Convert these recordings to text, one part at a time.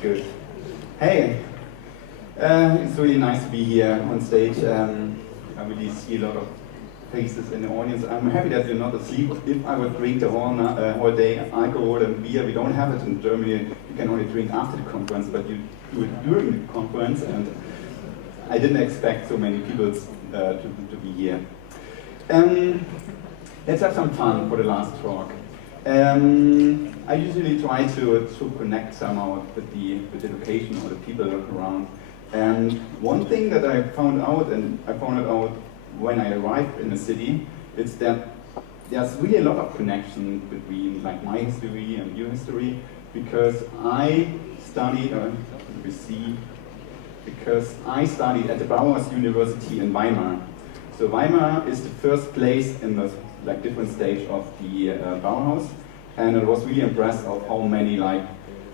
good. Hey, it's really nice to be here on stage. I really see a lot of faces in the audience. I'm happy that you're not asleep. If I would drink the whole day alcohol and beer, we don't have it in Germany. You can only drink after the conference, but you do it during the conference. And I didn't expect so many people to be here. Let's have some fun for the last talk. I usually try to connect somehow with the location or the people around. And one thing that I found out, and I found it out when I arrived in the city, is that there's really a lot of connection between like my history and your history, because I studied, because I studied at the Bauhaus University in Weimar. So Weimar is the first place in the like different stage of the Bauhaus, and I was really impressed of how many like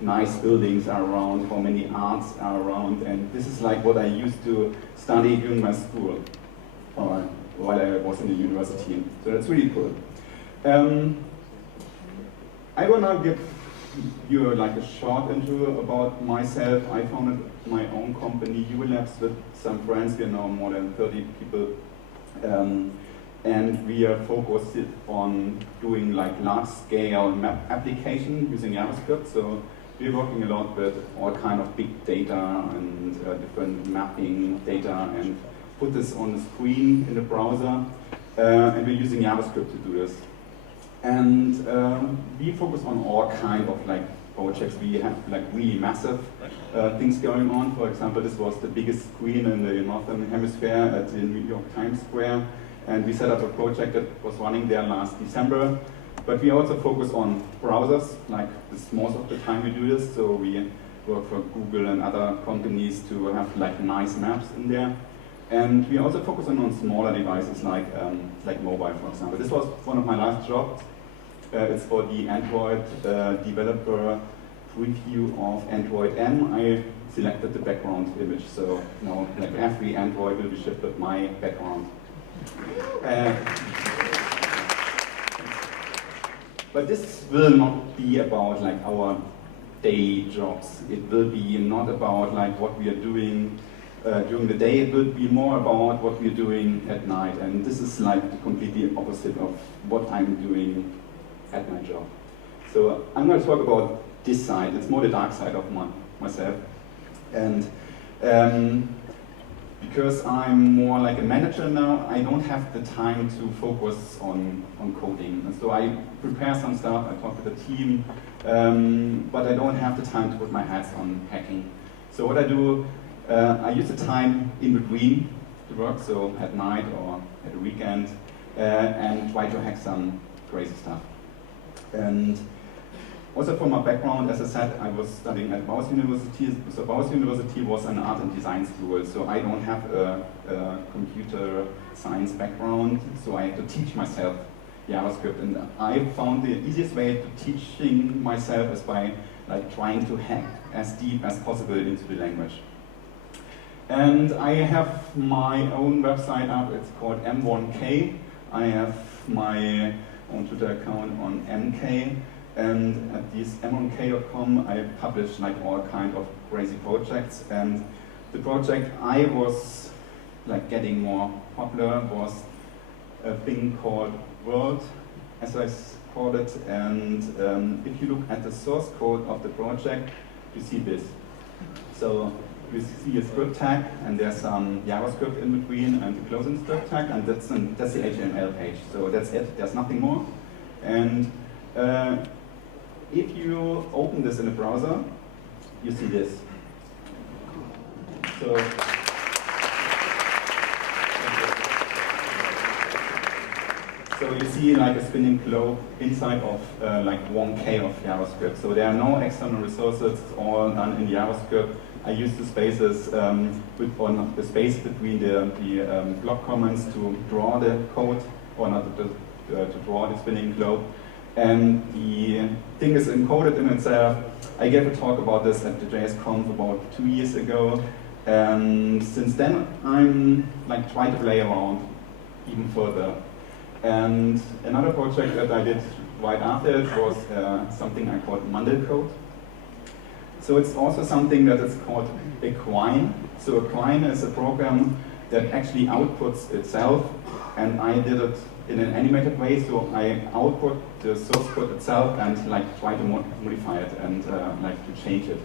nice buildings are around, how many arts are around, and this is like what I used to study during my school, or while I was in the university. So that's really cool. I will now give you like a short intro about myself. I founded my own company, Ubilabs, with some friends. We are now more than 30 people. And we are focused on doing like large-scale map application using JavaScript. So we're working a lot with all kind of big data and different mapping data, and put this on the screen in the browser. And we're using JavaScript to do this. And we focus on all kind of like projects. We have like really massive things going on. For example, this was the biggest screen in the Northern Hemisphere at the New York Times Square. And we set up a project that was running there last December. But we also focus on browsers, like this, most of the time we do this. So we work for Google and other companies to have like nice maps in there. And we also focus on smaller devices like mobile, for example. This was one of my last jobs. It's for the Android developer preview of Android M. I selected the background image, so now like every Android will be shipped with my background. But this will not be about like our daily jobs. It will be not about like what we are doing during the day. It will be more about what we are doing at night. And this is like the completely opposite of what I'm doing at my job. So I'm going to talk about this side. It's more the dark side of myself. And because I'm more like a manager now, I don't have the time to focus on coding. And so I prepare some stuff, I talk with the team, but I don't have the time to put my hats on hacking. So what I do, I use the time in between to work, so at night or at the weekend, and try to hack some crazy stuff. And also from my background, as I said, I was studying at Bauhaus University. So Bauhaus University was an art and design school, so I don't have a computer science background, so I had to teach myself JavaScript. And I found the easiest way to teaching myself is by like trying to hack as deep as possible into the language. And I have my own website up, it's called M1K. I have my own Twitter account on MK. And at this m1k.com, I publish like all kind of crazy projects. And the project I was like getting more popular was a thing called World, as I call it. And if you look at the source code of the project, you see this. So you see a script tag, and there's some JavaScript in between, and the closing script tag, and that's the HTML page. So that's it. There's nothing more. And if you open this in a browser, you see this. So you see like a spinning globe inside of like 1K of JavaScript. So there are no external resources, it's all done in JavaScript. I use the spaces on the space between the block comments to draw the code, or not to draw the spinning globe. And the thing is encoded in itself. I gave a talk about this at the JSConf about 2 years ago. And since then, I'm like trying to play around even further. And another project that I did right after it was something I called Mandelcode. So it's also something that is called a quine. So a quine is a program that actually outputs itself, and I did it in an animated way, so I output the source code itself and like try to modify it and like to change it.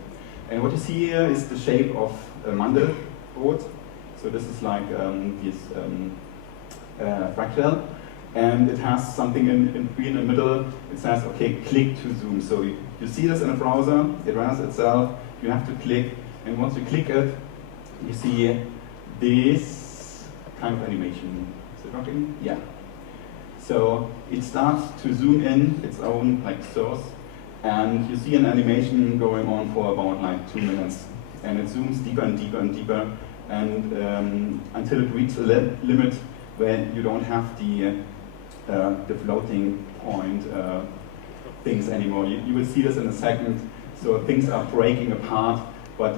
And what you see here is the shape of a Mandelbrot. So this is like this fractal, and it has something in the middle. It says, okay, click to zoom. So you see this in a browser, it runs itself, you have to click, and once you click it, you see this kind of animation. Is it working? Yeah. So it starts to zoom in its own like source, and you see an animation going on for about like 2 minutes, and it zooms deeper and deeper and deeper, and until it reaches a limit where you don't have the floating point things anymore. You will see this in a second. So things are breaking apart, but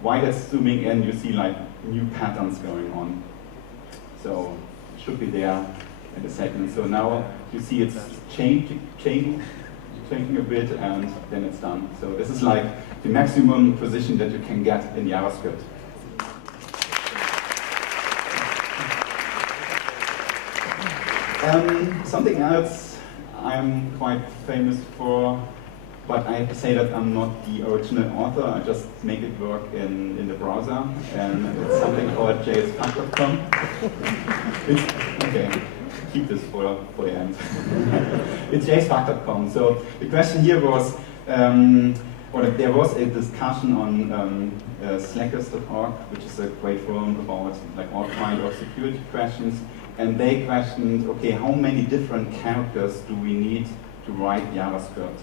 while it's zooming in, you see like new patterns going on. So it should be there in a second. So now you see it's changing a bit, and then it's done. So this is like the maximum precision that you can get in JavaScript. Something else I'm quite famous for, but I have to say that I'm not the original author. I just make it work in the browser, and it's something called jsfuck.com. Okay, keep this for the end. It's jsfuck.com. So the question here was, there was a discussion on slackers.org, which is a great forum about like all kinds of security questions. And they questioned, okay, how many different characters do we need to write JavaScript?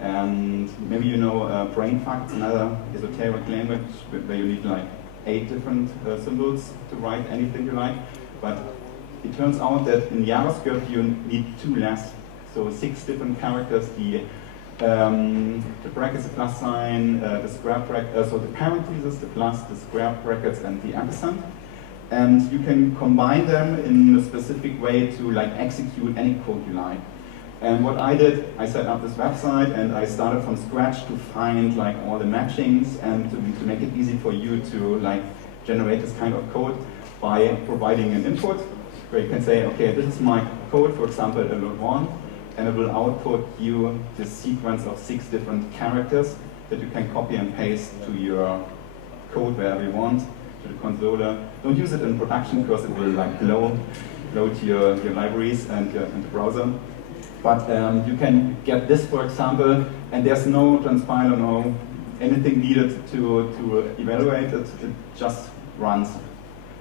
And maybe you know brainfuck, it's another esoteric language where you need like 8 different symbols to write anything you like. But it turns out that in JavaScript you need 2 less, so 6 different characters. The brackets, the plus sign, the square bracket, so the parentheses, the plus, the square brackets, and the ampersand. And you can combine them in a specific way to like execute any code you like. And what I did, I set up this website and I started from scratch to find like all the matchings and to make it easy for you to like generate this kind of code by providing an input where you can say, okay, this is my code, for example, alert1, and it will output you this sequence of 6 different characters that you can copy and paste to your code wherever you want. To the console. Don't use it in production because it will like load your libraries and the browser. But you can get this, for example, and there's no transpiler, no anything needed to evaluate it. It just runs.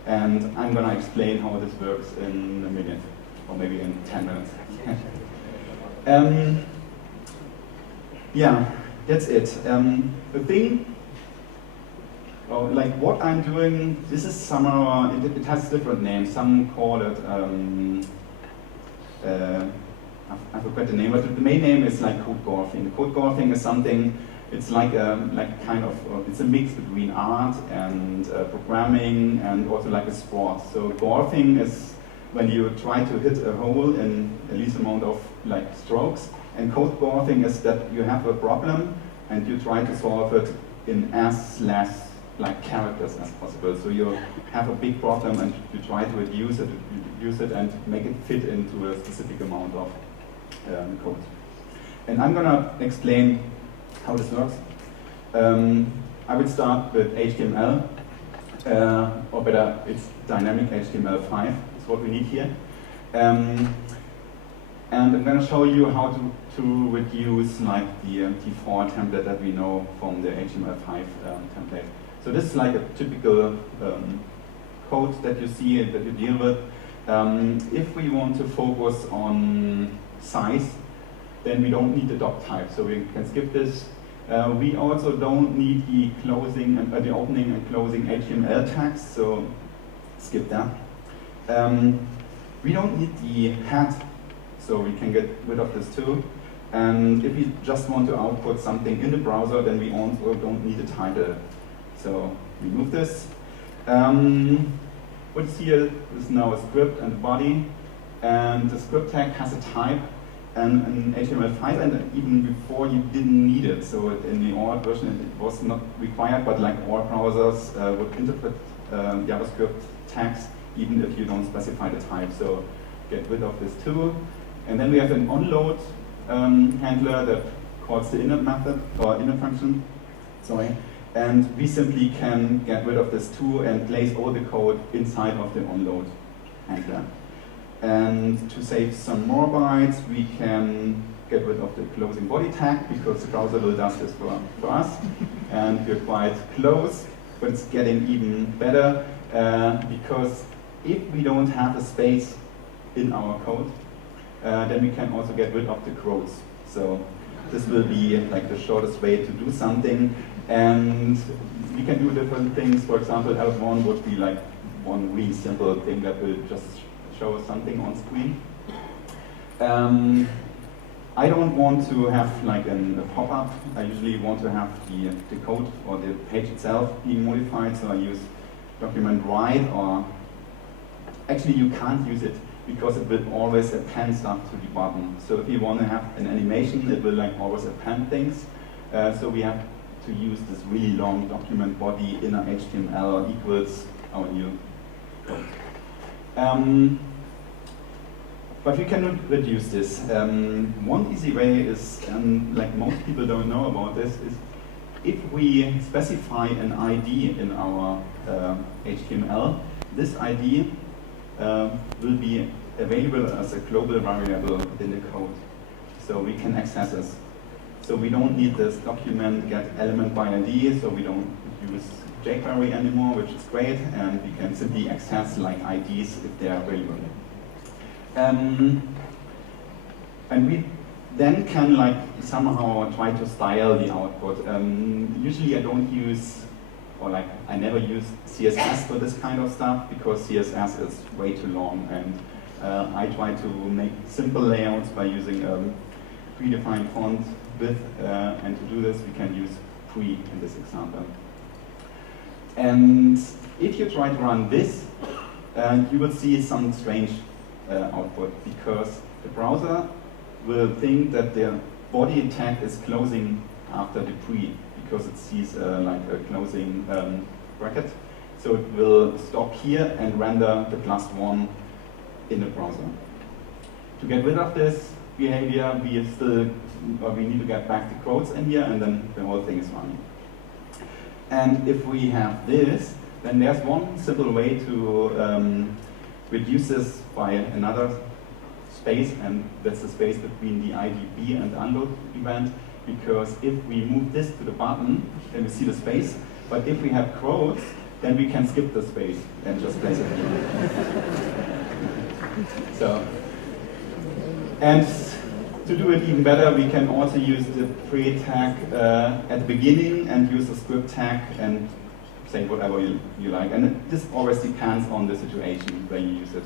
And I'm going to explain how this works in a minute, or maybe in 10 minutes. Yeah, that's it. The thing. Like what I'm doing, this is somehow, it has different names. Some call it, I forgot the name, but the main name is like code golfing. The code golfing is something, it's like kind of, it's a mix between art and programming and also like a sport. So golfing is when you try to hit a hole in the least amount of like strokes, and code golfing is that you have a problem and you try to solve it in as less like characters as possible. So you have a big problem and you try to reduce it and make it fit into a specific amount of code. And I'm gonna explain how this works. I will start with HTML, or better, it's dynamic HTML5, is what we need here. And I'm gonna show you how to reduce like the default template that we know from the HTML5 template. So this is like a typical code that you see and that you deal with. If we want to focus on size, then we don't need the doc type, so we can skip this. We also don't need the closing and the opening and closing HTML tags, so skip that. We don't need the head, so we can get rid of this too. And if we just want to output something in the browser, then we also don't need a title. So remove this. What's here is now a script and a body, and the script tag has a type, And in HTML5, and even before you didn't need it. So in the old version it was not required, but like all browsers would interpret JavaScript tags even if you don't specify the type. So get rid of this too. And then we have an onload handler that calls the init method or init function. Sorry. And we simply can get rid of this too and place all the code inside of the onload handler. And to save some more bytes, we can get rid of the closing body tag because the browser will do this for us. And we're quite close, but it's getting even better because if we don't have a space in our code, then we can also get rid of the quotes. So this will be like the shortest way to do something. And we can do different things. For example, L1 would be like one really simple thing that will just show something on screen. I don't want to have like a pop-up. I usually want to have the code or the page itself being modified. So I use document write, or actually you can't use it because it will always append stuff to the button. So if you want to have an animation, it will like always append things. So we have to use this really long document body inner HTML equals our new code. But we can reduce this. One easy way is, like most people don't know about this, is if we specify an ID in our HTML, this ID will be available as a global variable in the code. So we can access this. So we don't need this document get element by ID, so we don't use jQuery anymore, which is great, and we can simply access like IDs if they are available. And we then can like somehow try to style the output. Usually I don't use, or like I never use CSS for this kind of stuff because CSS is way too long, and I try to make simple layouts by using predefined font width, and to do this we can use pre in this example. And if you try to run this, you will see some strange output because the browser will think that the body tag is closing after the pre because it sees like a closing bracket. So it will stop here and render the +1 in the browser. To get rid of this behavior, we need to get back the quotes in here, and then the whole thing is running. And if we have this, then there's one simple way to reduce this by another space, and that's the space between the IDB and the unload event, because if we move this to the button, then we see the space, but if we have quotes, then we can skip the space and just place it here. So, and to do it even better, we can also use the pre tag at the beginning and use the script tag and say whatever you like. And this always depends on the situation where you use it.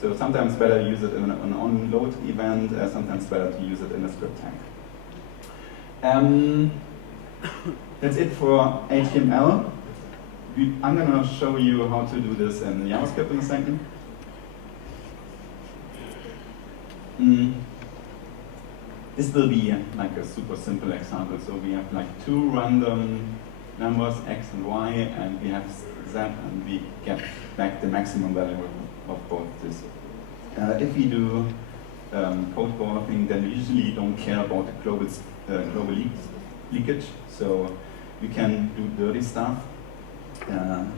So sometimes better to use it in an onload event, sometimes better to use it in a script tag. That's it for HTML. I'm going to show you how to do this in JavaScript in a second. This will be like a super simple example. So we have like two random numbers, x and y, and we have z, and we get back the maximum value of both this. If we do code forwarding, then we usually don't care about the global leakage. So we can do dirty stuff.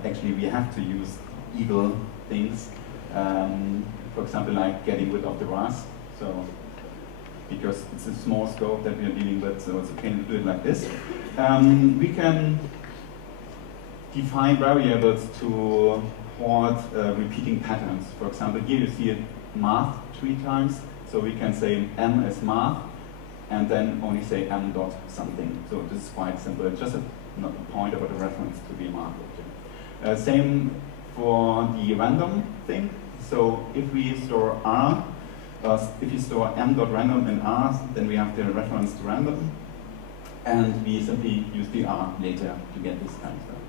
Actually, we have to use evil things. For example, like getting rid of the RAS. So because it's a small scope that we are dealing with, so it's okay to do it like this. We can define variables to hoard repeating patterns. For example, here you see it math 3 times, so we can say m is math, and then only say m dot something. So this is quite simple. It's just a pointer or a reference to the math object. Same for the random thing. So if we store r, if you store m.random in r, then we have the reference to random, and we simply use the r later to get this kind of stuff.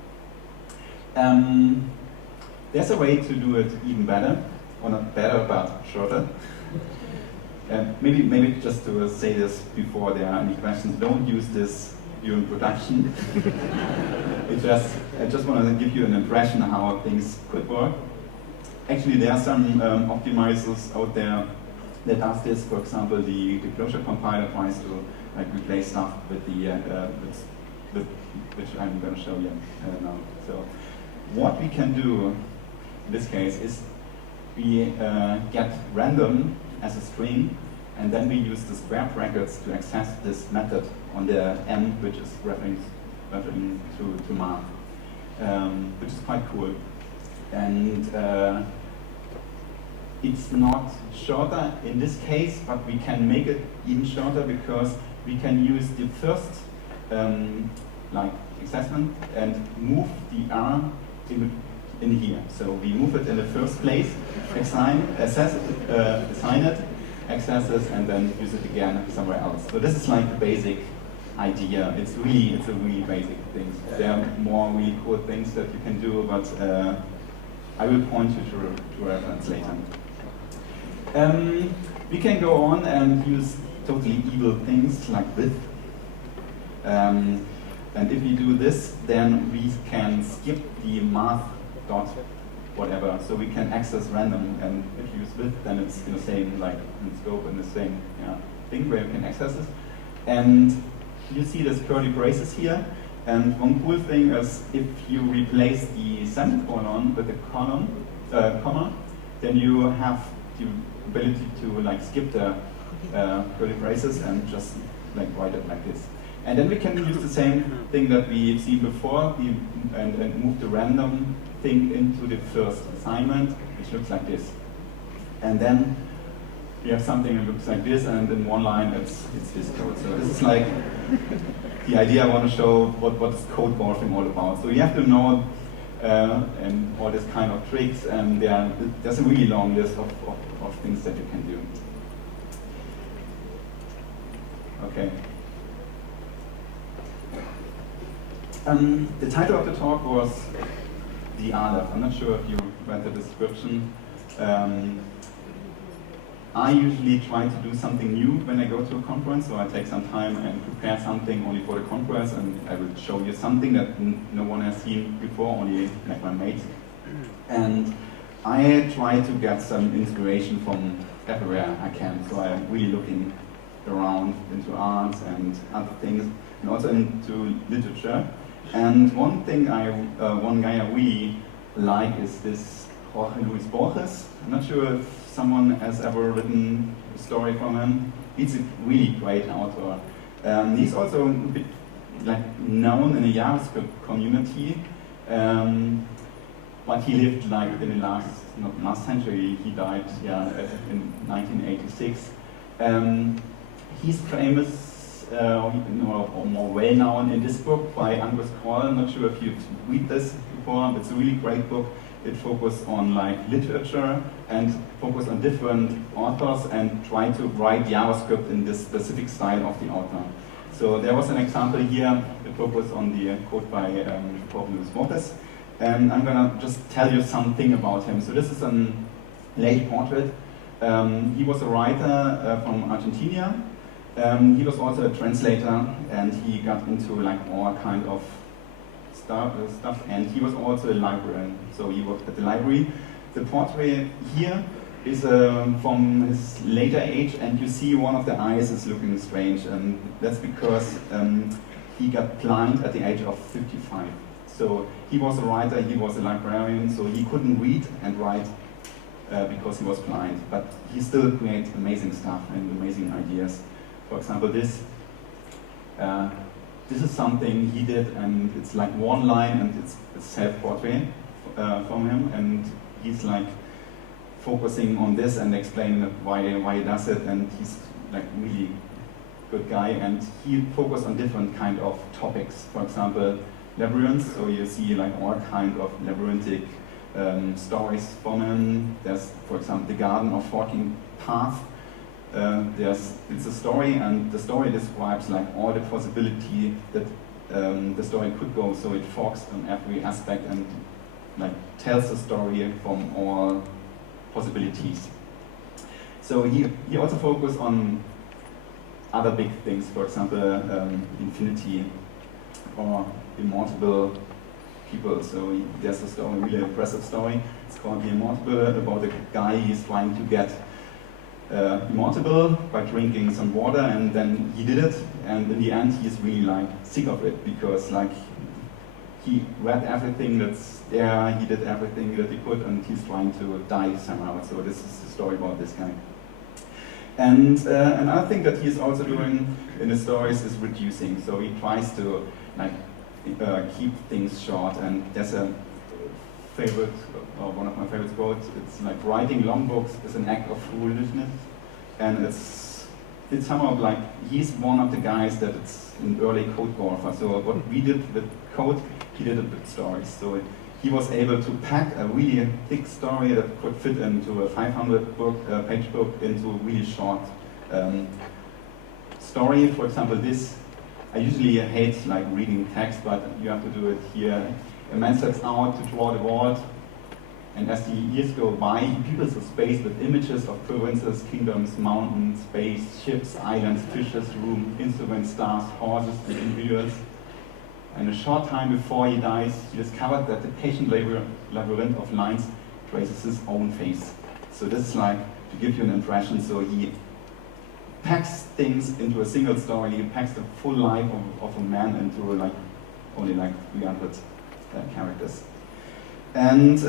There's a way to do it even better, or not better, but shorter. Maybe just to say this before there are any questions, don't use this during production. I just want to give you an impression of how things could work. Actually, there are some optimizers out there that does this. For example, the closure compiler tries to replace stuff with which I'm going to show you now. So, what we can do in this case is we get random as a string, and then we use the square brackets to access this method on the m, which is referring to math, which is quite cool. And it's not shorter in this case, but we can make it even shorter because we can use the first assessment and move the r in here. So we move it in the first place, assign it, access it, and then use it again somewhere else. So this is like the basic idea. It's a really basic thing. There are more really cool things that you can do, but I will point you to reference later. We can go on and use totally evil things like width. And if we do this, then we can skip the math dot whatever. So we can access random, and if you use width, then it's the same, like in scope and the same thing where you can access it. And you see there's curly braces here. And one cool thing is if you replace the semicolon with a comma, then you have the ability to skip the curly braces and just write it like this. And then we can use the same thing that we've seen before and move the random thing into the first assignment, which looks like this. And then we have something that looks like this, and in one line it's this code. So this is like the idea I want to show what is code morphing all about. So you have to know and all this kind of tricks, and there's a really long list of things that you can do. Okay. The title of the talk was the Aleph. I'm not sure if you read the description. I usually try to do something new when I go to a conference, so I take some time and prepare something only for the conference, and I will show you something that no one has seen before, only my mates. And I try to get some inspiration from everywhere I can, so I'm really looking around into art and other things, and also into literature. And one guy I really like is this Jorge Luis Borges. I'm not sure if someone has ever written a story from him. He's a really great author. He's also a bit known in the JavaScript community, but he lived in the last century. He died in 1986. He's famous. Or more well known in this book by Andres Kroll. I'm not sure if you've read this before. It's a really great book. It focuses on literature and focus on different authors and try to write JavaScript in this specific style of the author. So there was an example here. It focused on the code by Jorge Luis Borges, and I'm gonna just tell you something about him. So this is a late portrait. He was a writer from Argentina. He was also a translator, and he got into all kind of stuff, and he was also a librarian, so he worked at the library. The portrait here is from his later age, and you see one of the eyes is looking strange, and that's because he got blind at the age of 55. So he was a writer, he was a librarian, so he couldn't read and write because he was blind, but he still creates amazing stuff and amazing ideas. For example, this is something he did, and it's one line, and it's self-portrait from him, and he's focusing on this and explaining why he does it, and he's really good guy, and he focused on different kind of topics. For example, labyrinths, so you see all kind of labyrinthic stories from him. There's, for example, the Garden of Forking Paths. It's a story, and the story describes all the possibility that the story could go. So it forks on every aspect and tells the story from all possibilities. So he also focused on other big things, for example, infinity or immortal people. So there's a story, really impressive story. It's called The Immortal, about a guy he's trying to get immortal by drinking some water, and then he did it, and in the end he's really like sick of it, because like he read everything that's there, he did everything that he could, and he's trying to die somehow. So this is the story about this guy. And another thing that he's also doing in his stories is reducing. So he tries to like keep things short, and there's a favorite, or one of my favorite quotes, it's like writing long books is an act of foolishness, and it's somehow like he's one of the guys that it's an early code golfer. So what we did with code, he did it with stories. So he was able to pack a really thick story that could fit into a 500 page book into a really short story. For example, this, I usually hate like reading text, but you have to do it here. A man sets out to draw the world, and as the years go by, he peoples the space with images of provinces, kingdoms, mountains, space, ships, islands, fishes, room, instruments, stars, horses, and individuals. And a short time before he dies, he discovered that the patient labyrinth of lines traces his own face. So this is like to give you an impression. So he packs things into a single story. He packs the full life of a man into like only like 300 characters. And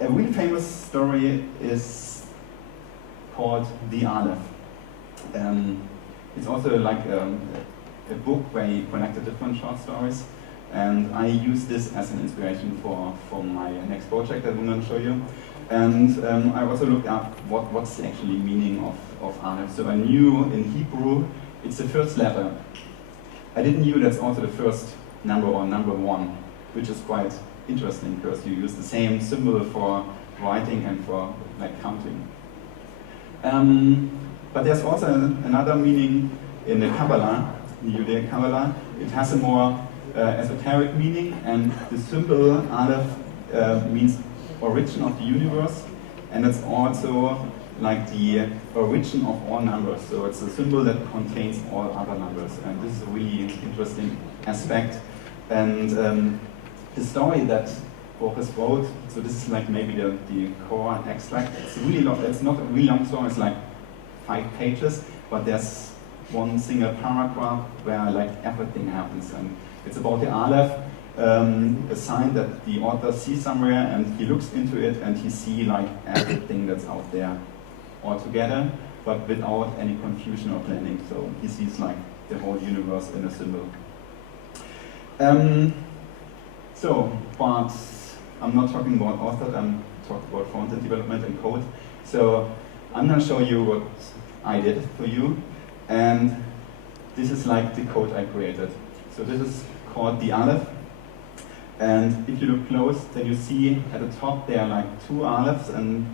a really famous story is called The Aleph. It's also like a book where he connected different short stories, and I use this as an inspiration for my next project that I'm going to show you. And I also looked up what's the actually meaning of Aleph. So I knew in Hebrew it's the first letter. I didn't know that's also the first number or number one, which is quite interesting because you use the same symbol for writing and for like counting. But there's also another meaning in the Kabbalah, the Judaic Kabbalah. It has a more esoteric meaning, and the symbol Aleph means origin of the universe, and it's also like the origin of all numbers. So it's a symbol that contains all other numbers, and this is a really interesting aspect. And the story that Bauhaus wrote, so this is like maybe the core extract. It's really long, it's not a really long story, it's like 5 pages, but there's one single paragraph where like everything happens, and it's about the Aleph, a sign that the author sees somewhere, and he looks into it and he sees like everything that's out there all together, but without any confusion or blending. So he sees like the whole universe in a symbol. But I'm not talking about author, I'm talking about front-end development and code. So I'm going to show you what I did for you, and this is like the code I created. So this is called the Aleph, and if you look close, then you see at the top there are like 2 Alephs, and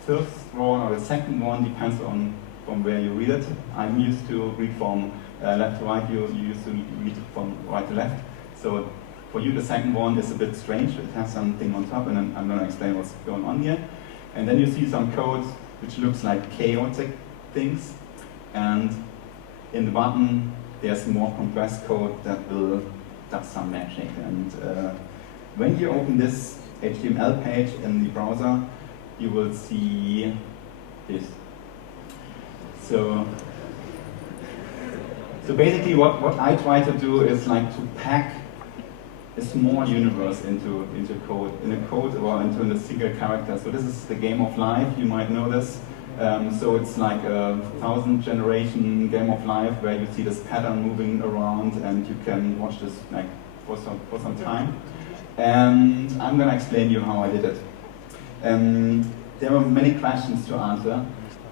first one or the second one depends on from where you read it. I'm used to read from left to right, you used to read from right to left. So for you the second one is a bit strange, it has something on top, and I'm going to explain what's going on here. And then you see some code which looks like chaotic things, and in the bottom there's more compressed code that will do some magic. And when you open this HTML page in the browser, you will see this. So basically what I try to do is like to pack a small universe into code, in a code or into a single character. So this is the game of life, you might know this. So it's like a 1000 generation game of life where you see this pattern moving around, and you can watch this like for some time. And I'm going to explain you how I did it. There were many questions to answer,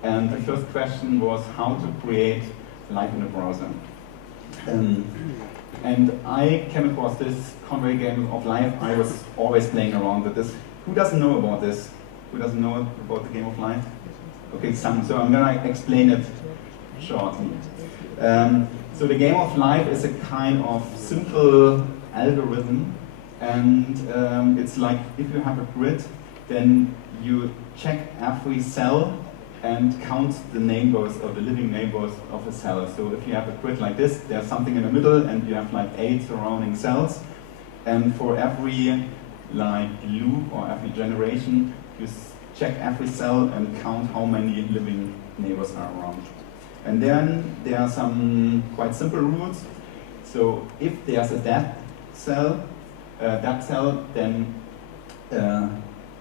and the first question was how to create life in a browser. And I came across this Conway game of life. I was always playing around with this. Who doesn't know about this? Who doesn't know about the game of life? Okay, so I'm going to explain it shortly. So the game of life is a kind of simple algorithm, and it's like if you have a grid, then you check every cell and count the neighbors or the living neighbors of a cell. So if you have a grid like this, there's something in the middle and you have like 8 surrounding cells. And for every like loop or every generation, you check every cell and count how many living neighbors are around. And then there are some quite simple rules. So if there's a dead cell, then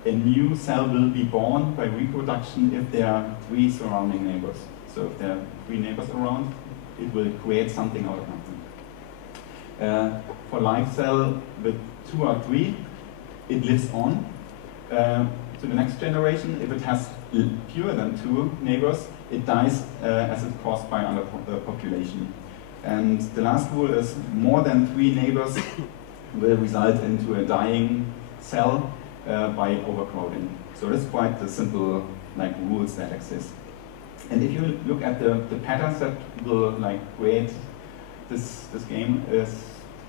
a new cell will be born by reproduction if there are 3 surrounding neighbors. So if there are 3 neighbors around, it will create something out of nothing. For live cell with 2 or 3, it lives on to the next generation. If it has fewer than 2 neighbors, it dies as it's caused by underpopulation. And the last rule is more than 3 neighbors will result into a dying cell by overcrowding. So that's quite the simple like rules that exist. And if you look at the patterns that will like create this game, is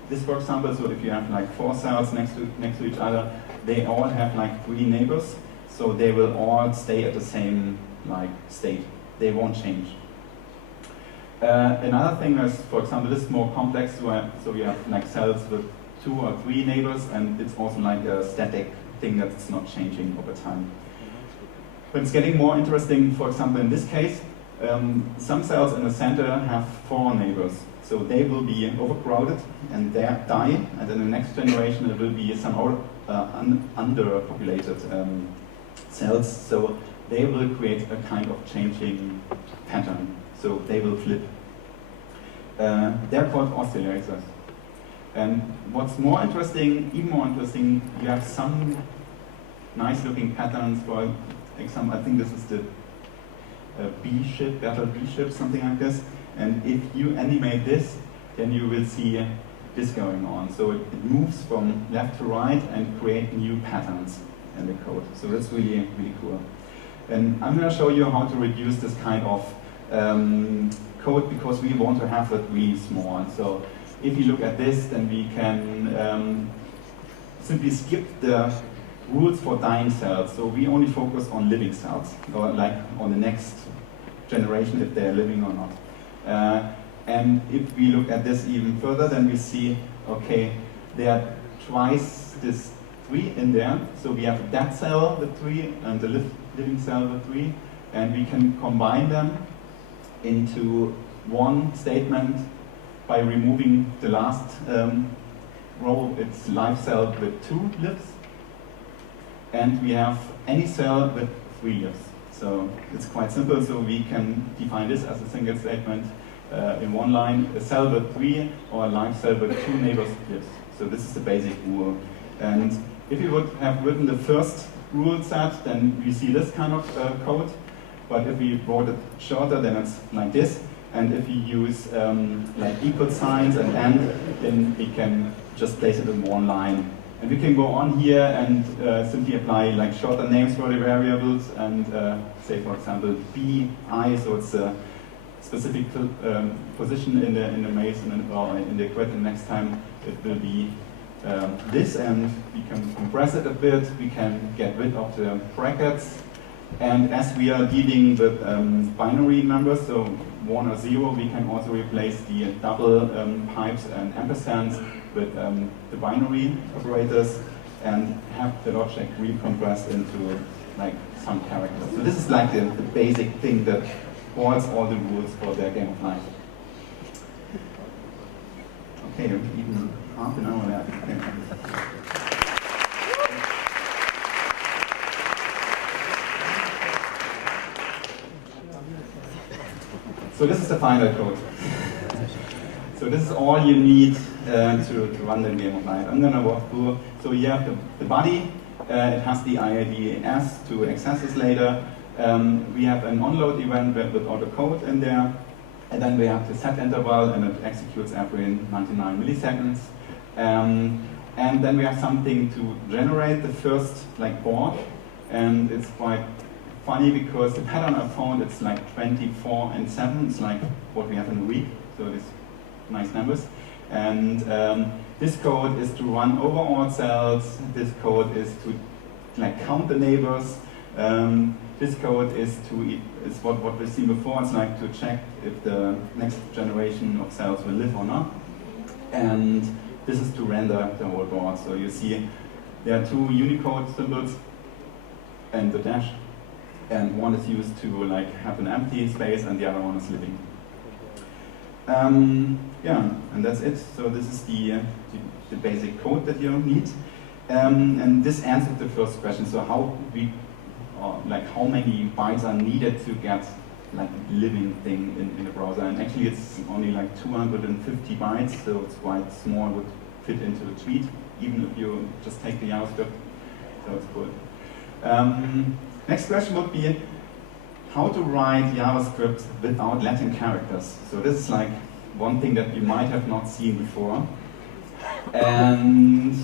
this, for example. So if you have like 4 cells next to each other, they all have like 3 neighbors, so they will all stay at the same like state. They won't change. Another thing is, for example, this is more complex. So we have like cells with 2 or 3 neighbors, and it's also like a static thing that's not changing over time. But it's getting more interesting. For example, in this case, some cells in the center have 4 neighbors. So they will be overcrowded and they die, and in the next generation there will be some underpopulated cells. So they will create a kind of changing pattern. So they will flip. They're called oscillators. And what's more interesting, even more interesting, you have some nice looking patterns. For example, I think this is the B-ship, battle B-ship, something like this. And if you animate this, then you will see this going on. So it moves from left to right and create new patterns in the code. So that's really, really cool. And I'm going to show you how to reduce this kind of code, because we want to have it really small. So if you look at this, then we can simply skip the rules for dying cells. So we only focus on living cells, or like on the next generation if they're living or not. And if we look at this even further, then we see, okay, there are twice this 3 in there. So we have a dead cell with 3 and the living cell with 3, and we can combine them into one statement by removing the last row. It's live cell with 2 lives, and we have any cell with 3 lives. So it's quite simple. So we can define this as a single statement in one line: a cell with 3 or a live cell with 2 neighbors lives. So this is the basic rule. And if you would have written the first rule set, then we see this kind of code. But if we wrote it shorter, then it's like this. And if you use like equal signs and and, then we can just place it in one line. And we can go on here and simply apply like shorter names for the variables and say, for example, bi, so it's a specific position in the maze or in the grid, and next time it will be this, and we can compress it a bit, we can get rid of the brackets. And as we are dealing with binary numbers, so 1 or 0, we can also replace the double pipes and ampersands with the binary operators and have the logic recompressed into like some characters. So this is like the basic thing that holds all the rules for their game of life. Okay, even half an hour left. Okay. So this is the final code. So this is all you need to run the game of life. I'm going to walk through. So you have the body. It has the IIDs to access this later. We have an onload event with all the code in there. And then we have the set interval, and it executes every 99 milliseconds. And then we have something to generate the first like board. And it's quite funny because the pattern I found, it's like 24 and 7. It's like what we have in a week. So it's nice numbers. And this code is to run over all cells. This code is to like count the neighbors. This code is what we've seen before. It's like to check if the next generation of cells will live or not. And this is to render the whole board. So you see there are two Unicode symbols and the dash. And one is used to like have an empty space and the other one is living. Yeah, and that's it. So this is the basic code that you need. And this answers the first question. So how many bytes are needed to get like a living thing in the browser? And actually it's only like 250 bytes, so it's quite small, would fit into a tweet, even if you just take the JavaScript. So it's cool. Next question would be how to write JavaScript without Latin characters. So this is like one thing that you might have not seen before. And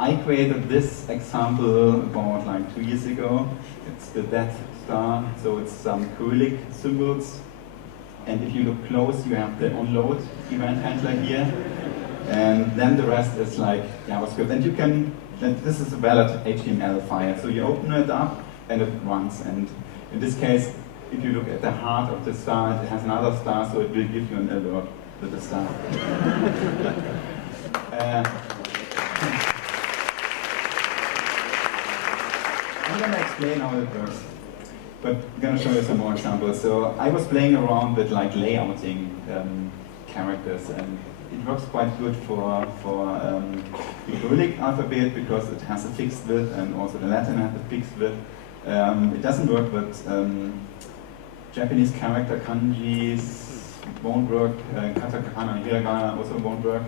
I created this example about like 2 years ago. It's the Death Star, so it's some Cyrillic symbols. And if you look close, you have the onload event handler here. And then the rest is like JavaScript. And you can, this is a valid HTML file. So you open it up and it runs. And in this case, if you look at the heart of the star, it has another star, so it will give you an alert with the star. I'm going to explain how it works, but I'm going to show you some more examples. So I was playing around with like layouting characters, and it works quite good for the Cyrillic alphabet because it has a fixed width, and also the Latin has a fixed width. It doesn't work with Japanese character kanjis, won't work, katakana and hiragana also won't work.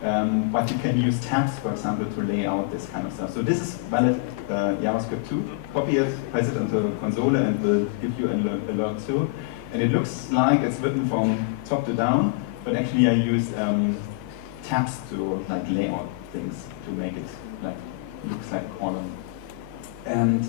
But you can use tabs, for example, to lay out this kind of stuff. So this is valid JavaScript 2. Copy it, paste it into console, and will give you an alert too. And it looks like it's written from top to down, but actually I use tabs to like lay out things to make it like looks like a column. And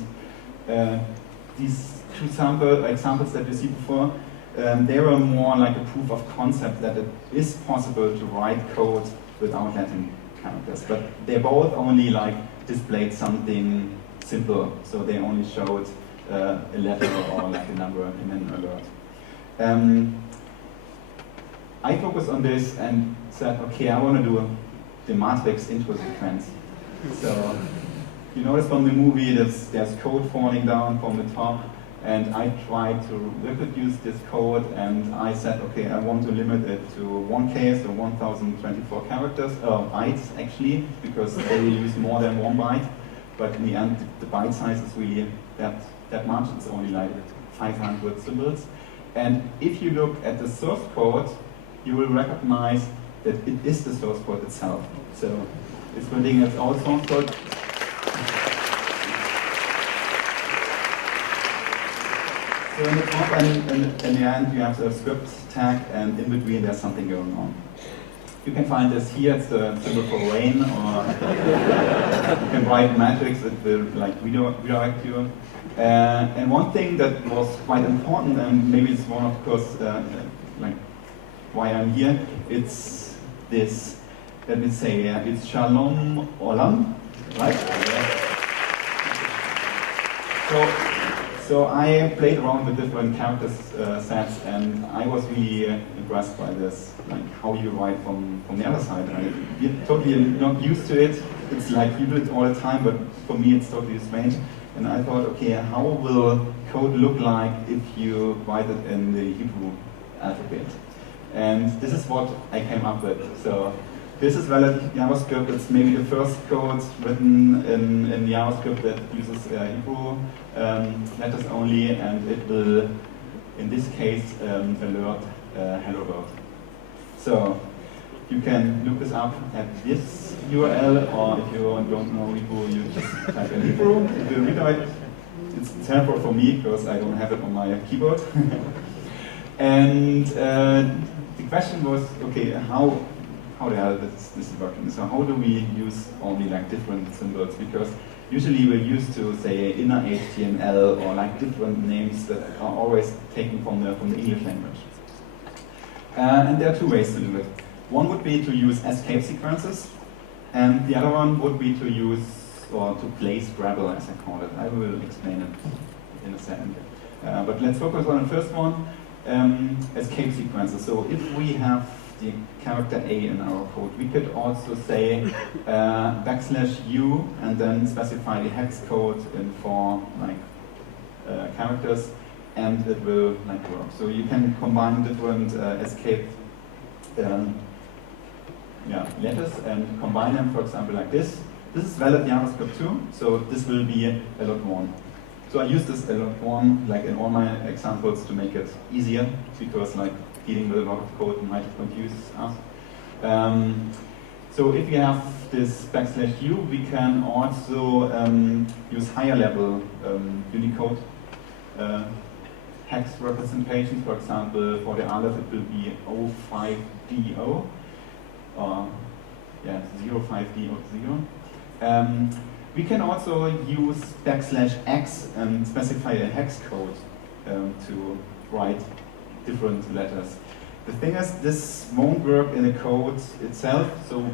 these two examples that you see before, they were more like a proof of concept that it is possible to write code without Latin characters, but they both only like displayed something simple, so they only showed a letter or like a number in an alert. I focused on this and said, okay, I want to do the matrix intro sequence. So you notice from the movie there's code falling down from the top, and I tried to reproduce this code, and I said, okay, I want to limit it to 1K, so 1024 characters, bytes actually, because they will use more than 1 byte, but in the end the byte size is really that much, it's only like 500 symbols. And if you look at the source code, you will recognize that it is the source code itself. So it's building its own source code. So in the top and in the end you have the script tag, and in between there's something going on. You can find this here, it's the symbol for rain, or you can write matrix, it will like redirect you. And one thing that was quite important, and maybe it's one of course like why I'm here, it's this, let me say, it's Shalom Olam, right? So I played around with different character sets, and I was really impressed by this, like how you write from the other side. We're totally not used to it. It's like you do it all the time, but for me it's totally strange. And I thought, okay, how will code look like if you write it in the Hebrew alphabet? And this is what I came up with. So this is valid JavaScript. It's maybe the first code written in JavaScript that uses Hebrew letters only, and it will, in this case, alert hello world. So you can look this up at this URL, or if you don't know Hebrew, you just type in Hebrew. It will redirect. It's helpful for me because I don't have it on my keyboard. And the question was, okay, how the hell is this working? So how do we use only like different symbols? Because usually we're used to say inner HTML or like different names that are always taken from the English language. And there are two ways to do it. One would be to use escape sequences, and the other one would be to use or to play Scrabble, as I call it. I will explain it in a second. But let's focus on the first one, escape sequences. So if we have the character A in our code, we could also say \u and then specify the hex code in 4 characters, and it will work. So you can combine different escape letters and combine them, for example, like this. This is valid JavaScript too, so this will be a lot more. So I use this a lot more, like in all my examples, to make it easier, because dealing with a lot of code might confuse us. So if you have this \u, we can also use higher level Unicode hex representations. For example, for the Aleph it will be 05D0 or 05D0. We can also use \x and specify a hex code to write different letters. The thing is, this won't work in the code itself, so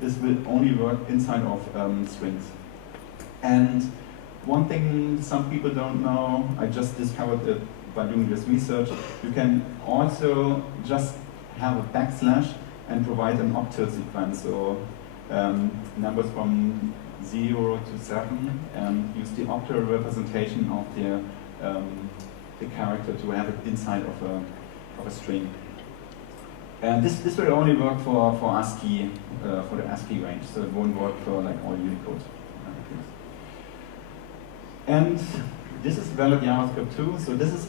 this will only work inside of strings. And one thing some people don't know, I just discovered it by doing this research, you can also just have a \, and provide an octal sequence, so numbers from 0 to 7, and use the octal representation of the character to have it inside of a string. And this will only work for ASCII, for the ASCII range, so it won't work for all Unicode. And this is valid JavaScript too, so this is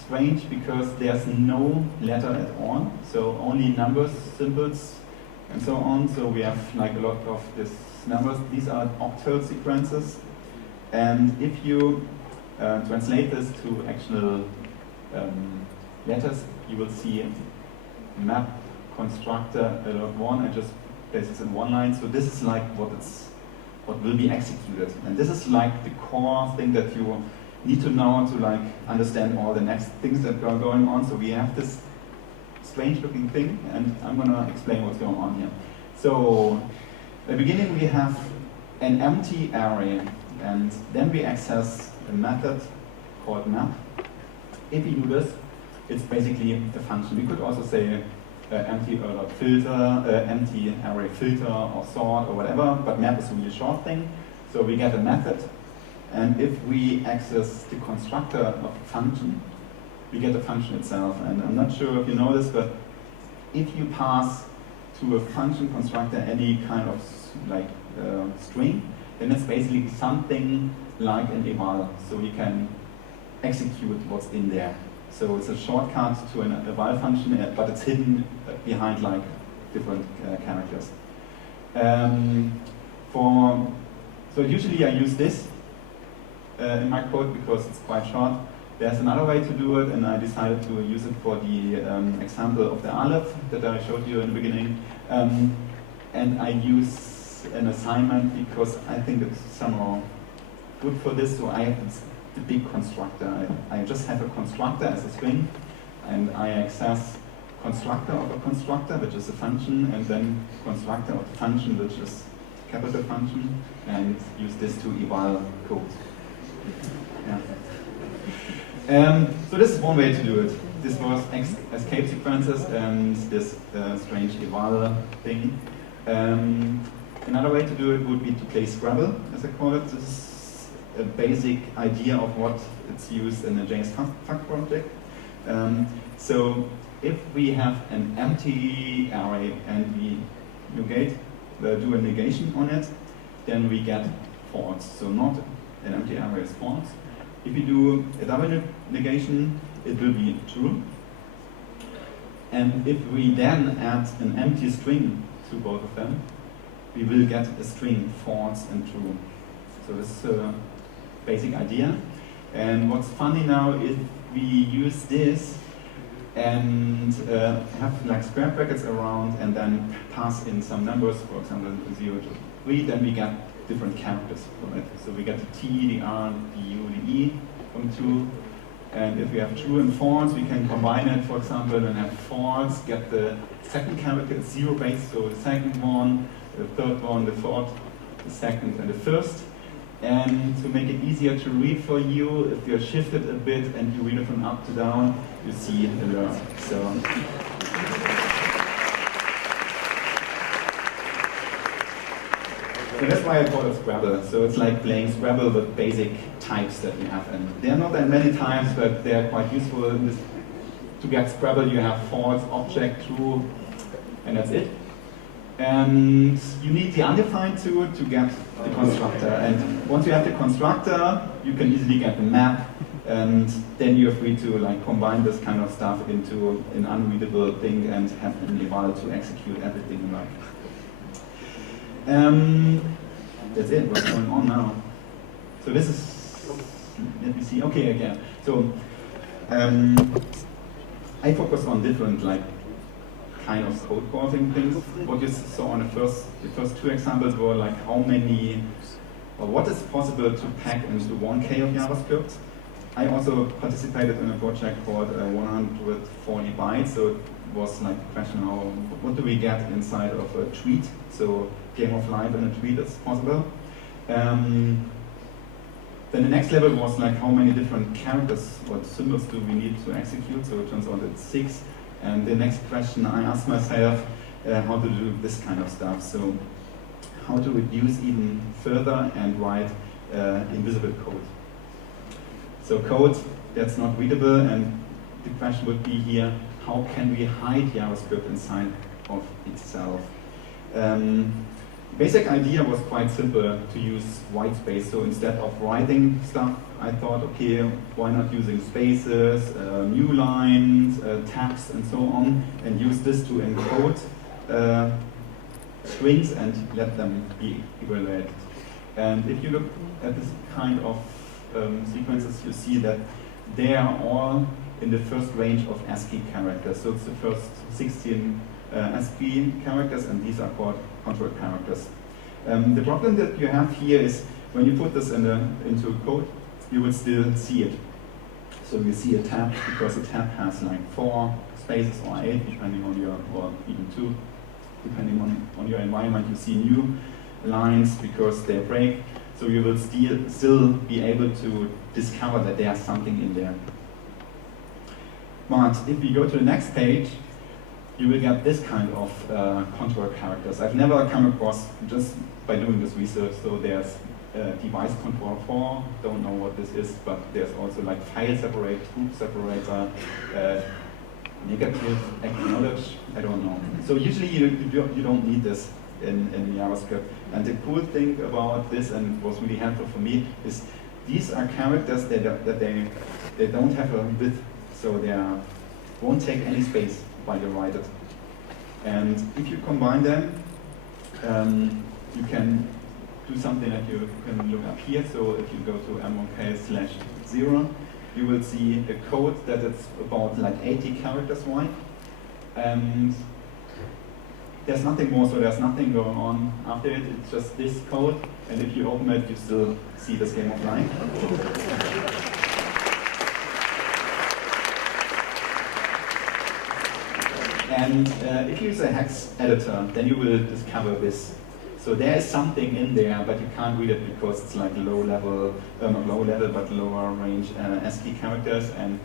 strange because there's no letter at all, so only numbers, symbols, and so on. So we have a lot of these numbers. These are octal sequences, and if you translate this to actual letters, you will see map constructor .1. I just place this in one line. So this is what will be executed, and this is the core thing that you need to know to understand all the next things that are going on. So we have this strange looking thing, and I'm going to explain what's going on here. So at the beginning we have an empty array, and then we access a method called map. If we do this, it's basically a function. We could also say empty filter, empty array filter or sort or whatever, but map is really a short thing. So we get a method, and if we access the constructor of a function, we get the function itself. And I'm not sure if you know this, but if you pass to a function constructor any kind of string, then it's basically something like an eval, so you can execute what's in there. So it's a shortcut to an eval function, but it's hidden behind different characters. So usually I use this in my code because it's quite short. There's another way to do it, and I decided to use it for the example of the Aleph that I showed you in the beginning. And I use an assignment because I think it's somehow good for this. So I have the big constructor. I just have a constructor as a string, and I access constructor of a constructor, which is a function, and then constructor of the function, which is capital function, and use this to eval code. Yeah. So this is one way to do it. This was escape sequences and this strange eval thing. Another way to do it would be to play Scrabble, as I call it. This is a basic idea of what it's used in a JSFAQ project. So if we have an empty array and we do a negation on it, then we get false. So not an empty array is false. If we do a double negation, it will be true. And if we then add an empty string to both of them, we will get a string false and true. So this is a basic idea. And what's funny now is we use this and have square brackets around and then pass in some numbers, for example 0 to 3, then we get different characters from it. So we get the T, the R, the U, the E from 2. And if we have true and false, we can combine it, for example, and have false, get the second character 0 base, so the second one, the third one, the fourth the second, and the first. And to make it easier to read for you, if you're shifted a bit and you read it from up to down, you see the learn. So that's why I call it Scrabble. So it's like playing Scrabble with basic types that you have. And there are not that many types, but they are quite useful. To get Scrabble, you have false, object, true, and that's it. And you need the undefined to get the constructor. And once you have the constructor, you can easily get the map, and then you're free to like combine this kind of stuff into an unreadable thing and have an eval to execute everything you like. That's it. What's going on now? So this is. Let me see. Okay, again. So I focus on different like kind of code causing things. What you saw on the first two examples were like how many, or what is possible to pack into 1K of JavaScript. I also participated in a project called 140 bytes. So it was like the question, what do we get inside of a tweet? So game of life in a tweet is possible. Then the next level was like how many different characters or symbols do we need to execute? So it turns out it's 6. And the next question I asked myself, how to do this kind of stuff. So how to reduce even further and write invisible code. So code that's not readable, and the question would be here, how can we hide JavaScript inside of itself? Basic idea was quite simple, to use white space. So instead of writing stuff, I thought, okay, why not using spaces, new lines, tabs, and so on, and use this to encode strings and let them be evaluated. And if you look at this kind of sequences, you see that they are all in the first range of ASCII characters. So it's the first 16 ASCII characters, and these are called control characters. The problem that you have here is when you put this into code, you will still see it. So you see a tab because a tab has like 4 spaces or 8, depending on your, or even 2, depending on your environment. You see new lines because they break. So you will still be able to discover that there's something in there. But if we go to the next page, you will get this kind of control characters. I've never come across, just by doing this research, so there's device control 4, don't know what this is, but there's also like file separate, group separator, negative acknowledge, I don't know. So usually you don't need this in JavaScript. And the cool thing about this, and was really helpful for me, is these are characters that they don't have a width, so they won't take any space while you write it. And if you combine them, you can do something that you can look up here. So if you go to m1k/0, you will see a code that is about like 80 characters wide. And there's nothing more, so there's nothing going on after it. It's just this code, and if you open it, you still see this game of life. And if you use a hex editor, then you will discover this. So there is something in there, but you can't read it because it's like low level, not low level, but lower range ASCII characters, and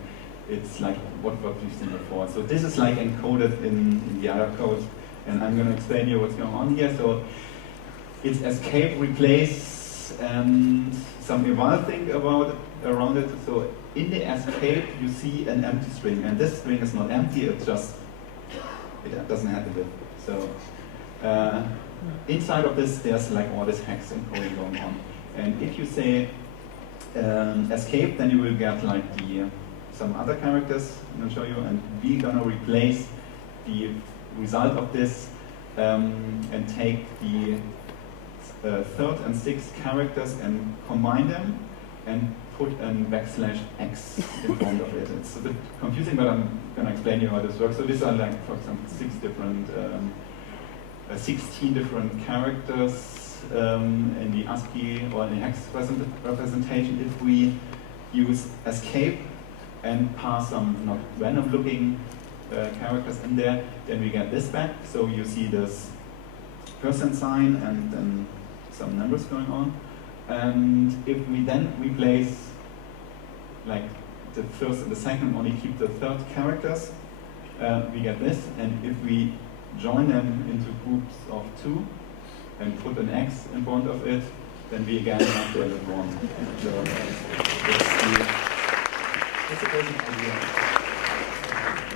it's like what we've seen before. So this is like encoded in the other code, and I'm going to explain you what's going on here. So it's escape, replace, and some eval thing around it. So in the escape, you see an empty string, and this string is not empty, it's just, it doesn't have the width. So inside of this, there's like all this hex encoding going on. And if you say escape, then you will get like some other characters I'm going to show you, and we're going to replace the result of this and take the third and sixth characters and combine them and put an \x in front of it. It's a bit confusing, but I'm going to explain you how this works. So these are like, for example, 16 different characters in the ASCII or in the hex representation. If we use escape and pass some not random looking characters in there, then we get this back. So you see this % sign and then some numbers going on. And if we then replace like the first and the second, only keep the third characters, we get this. And if we join them into groups of 2 and put an X in front of it, then we again have the valid 1. So that's the basic idea.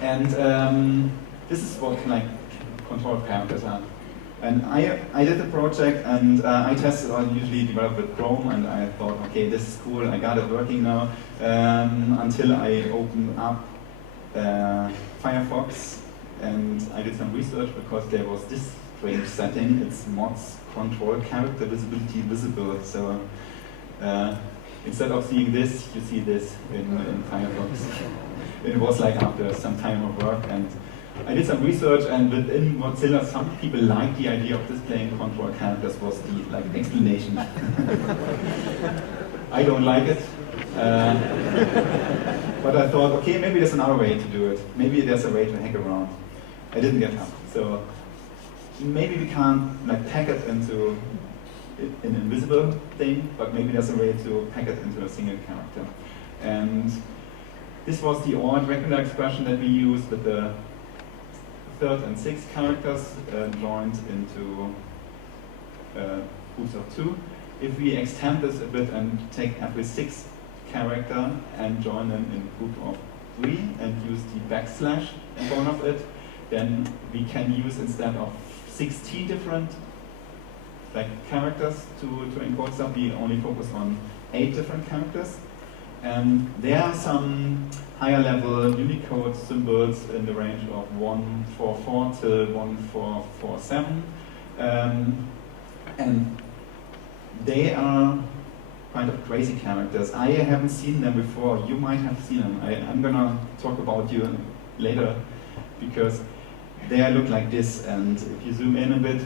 And this is what like control parameters are. And I did a project and I tested, I usually develop with Chrome, and I thought, okay, this is cool, I got it working now, until I opened up Firefox, and I did some research because there was this strange setting, it's mods control character visibility visible. So instead of seeing this, you see this in Firefox. It was like after some time of work, and I did some research, and within Mozilla, some people like the idea of displaying control characters was the like explanation. I don't like it, but I thought, okay, maybe there's another way to do it. Maybe there's a way to hack around. I didn't get help, so maybe we can't like pack it into an invisible thing, but maybe there's a way to pack it into a single character. And this was the old regular expression that we used with the third and sixth characters joined into groups of 2. If we extend this a bit and take every sixth character and join them in group of 3 and use the backslash in front of it, then we can use, instead of 16 different like characters to encode stuff, we only focus on 8 different characters. And there are some higher level Unicode symbols in the range of 144 till 1447. And they are kind of crazy characters. I haven't seen them before. You might have seen them. I'm gonna talk about you later, because they look like this. And if you zoom in a bit,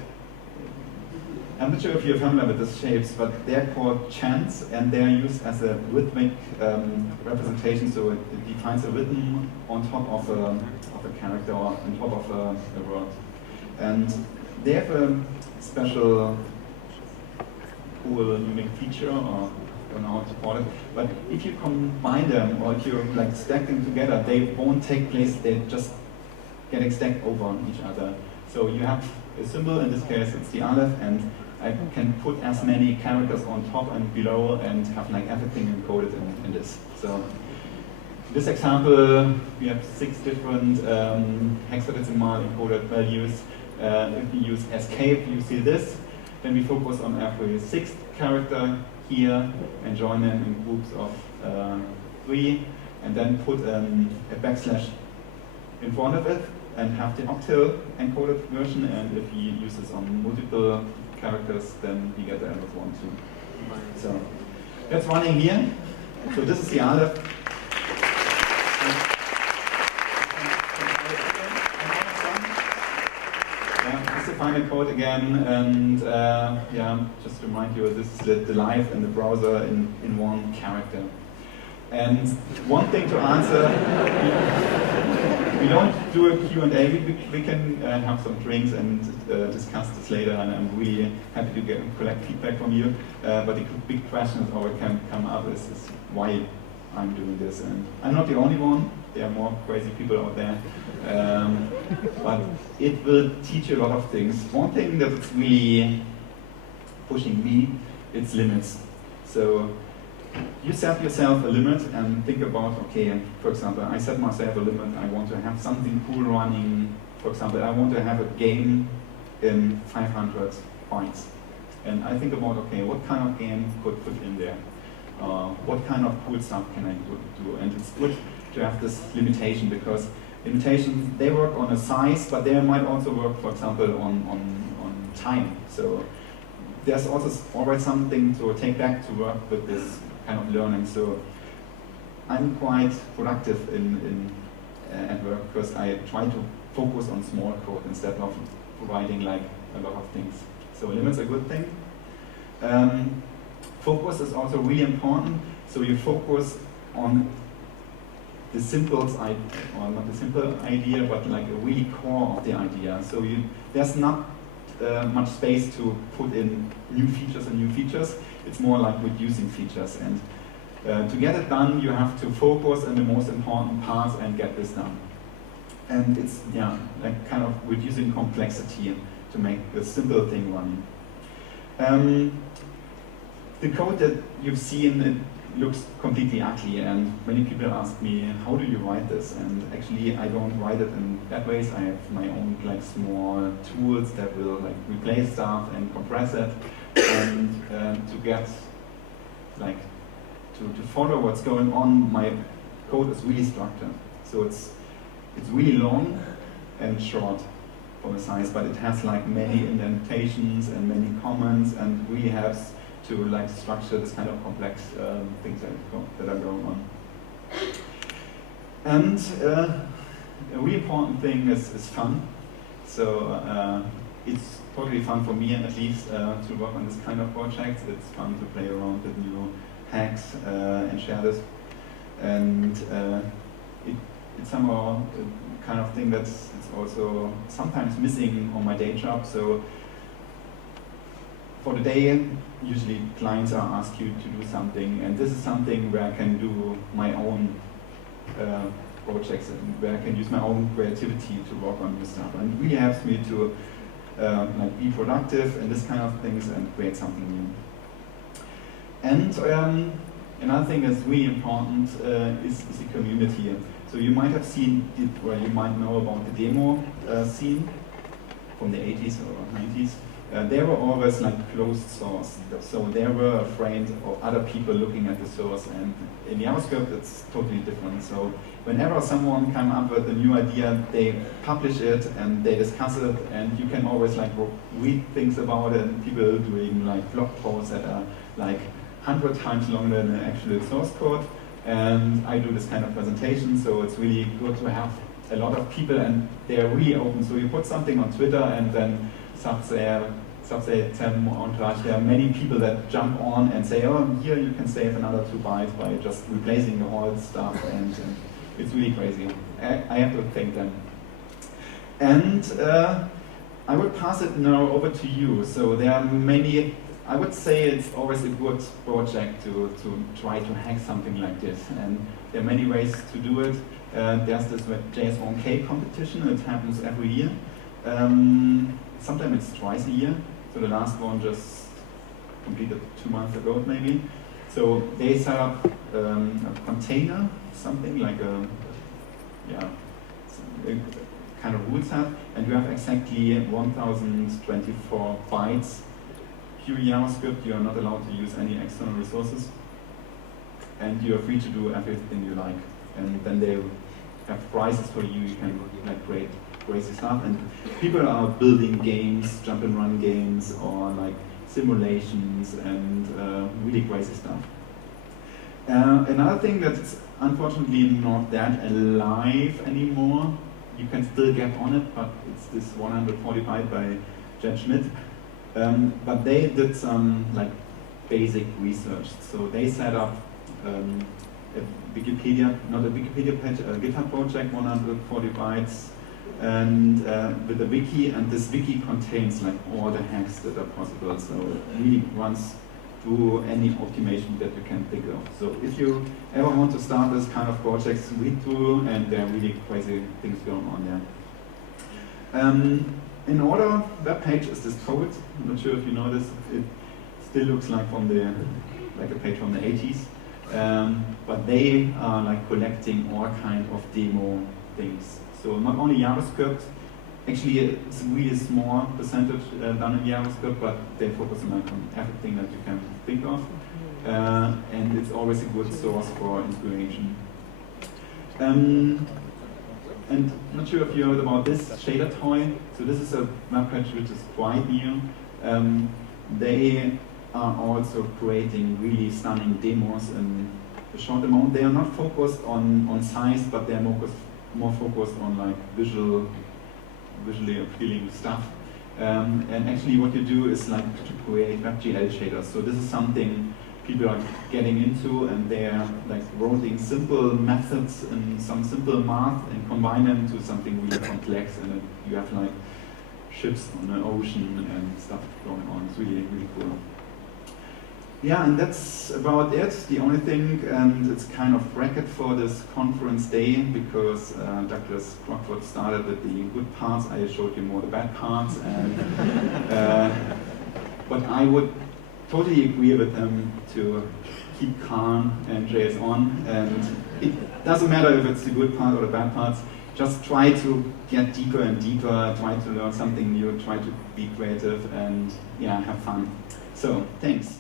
I'm not sure if you're familiar with these shapes, but they're called chants, and they're used as a rhythmic representation. So it defines a rhythm on top of a character or on top of a word. And they have a special, cool, unique feature, or I don't know how to call it. But if you combine them, or if you like stack them together, they won't take place. They just getting stacked over each other. So you have a symbol, in this case it's the Aleph, and I can put as many characters on top and below and have like everything encoded in this. So in this example, we have 6 different hexadecimal encoded values. If we use escape, you see this. Then we focus on every 6th character here and join them in groups of 3, and then put a backslash in front of it and have the octal encoded version. And if we use this on multiple characters, then we get the end of 1, 2. So that's running here. So this is the Aleph. This is the final code again, and yeah, just to remind you, this is the live in the browser in 1 character. And one thing to answer, we don't do a Q&A, we can have some drinks and discuss this later, and I'm really happy to collect feedback from you. But the big question that always can come up is why I'm doing this. And I'm not the only one, there are more crazy people out there. But it will teach you a lot of things. One thing that's really pushing me, it's limits. So you set yourself a limit and think about, okay, for example, I set myself a limit, I want to have something cool running. For example, I want to have a game in 500 bytes. And I think about, okay, what kind of game could fit in there? What kind of cool stuff can I do? And it's good to have this limitation, because limitations, they work on a size, but they might also work, for example, on time. So there's also always something to take back to work with this kind of learning. So I'm quite productive at work, because I try to focus on small code instead of providing like a lot of things. So limits are a good thing. Focus is also really important. So you focus on the simple, or not the simple idea, but like a really core of the idea. So there's not much space to put in new features and new features. It's more like reducing features. And to get it done, you have to focus on the most important parts and get this done. And it's like kind of reducing complexity to make a simple thing run. The code that you've seen, it looks completely ugly, and many people ask me, how do you write this? And actually, I don't write it in that ways. I have my own like small tools that will like replace stuff and compress it, and to get like to follow what's going on. My code is really structured, so it's really long and short for the size, but it has like many indentations and many comments, and really helps to like structure this kind of complex things that are going on. And a really important thing is fun. So it's totally fun for me, at least, to work on this kind of project. It's fun to play around with new hacks and share this. And it's somehow a kind of thing that's also sometimes missing on my day job. So for the day, usually clients are asked you to do something, and this is something where I can do my own projects, and where I can use my own creativity to work on this stuff. And it really helps me to like be productive and this kind of things and create something new. And another thing that's really important is the community. So you might have seen it, or you might know about the demo scene from the 80s or 90s. They were always like closed source, so they were afraid of other people looking at the source, and in JavaScript it's totally different. So whenever someone comes up with a new idea, they publish it and they discuss it, and you can always like read things about it, and people doing like blog posts that are like 100 times longer than the actual source code. And I do this kind of presentation, so it's really good to have a lot of people, and they're really open. So you put something on Twitter, and then there are many people that jump on and say, oh, here you can save another 2 bytes by just replacing the whole stuff, and it's really crazy. I have to thank them. And I will pass it now over to you. So there are many, I would say it's always a good project to try to hack something like this, and there are many ways to do it. There's this JS1K competition, it happens every year. Sometimes it's twice a year. So the last one just completed 2 months ago, maybe. So they set up a container, something like a kind of rule set, and you have exactly 1024 bytes. Pure JavaScript, you are not allowed to use any external resources, and you are free to do everything you like. And then they have prizes for you. You can like create crazy stuff, and people are building games, jump and run games, or like simulations, and really crazy stuff. Another thing that's unfortunately not that alive anymore, you can still get on it, but it's this 140 byte by Jen Schmidt. But they did some like basic research. So they set up a Wikipedia, not a Wikipedia page, a GitHub project, 140 bytes, and with a wiki, and this wiki contains like all the hacks that are possible, so it really runs through any optimization that you can think of. So if you ever want to start this kind of projects, read through, and there are really crazy things going on there. In order, web page is this code. I'm not sure if you know this. It still looks like a page from the 80s, but they are like collecting all kind of demo things. So not only JavaScript, actually it's a really small percentage done in JavaScript, but they focus on everything that you can think of. And it's always a good source for inspiration. And I'm not sure if you heard about this shader toy. So this is a web page which is quite new. They are also creating really stunning demos in a short amount. They are not focused on size, but they are more focused on like visually appealing stuff. And actually what you do is like to create YGL shaders. So this is something people are getting into, and they are like writing simple methods and some simple math and combine them to something really complex, and you have like ships on the ocean and stuff going on. It's really, really cool. Yeah, and that's about it. The only thing, and it's kind of bracket for this conference day, because Douglas Crockford started with the good parts. I showed you more the bad parts, and but I would totally agree with him to keep calm and JS on, and it doesn't matter if it's the good part or the bad parts. Just try to get deeper and deeper, try to learn something new, try to be creative, and yeah, have fun. So, thanks.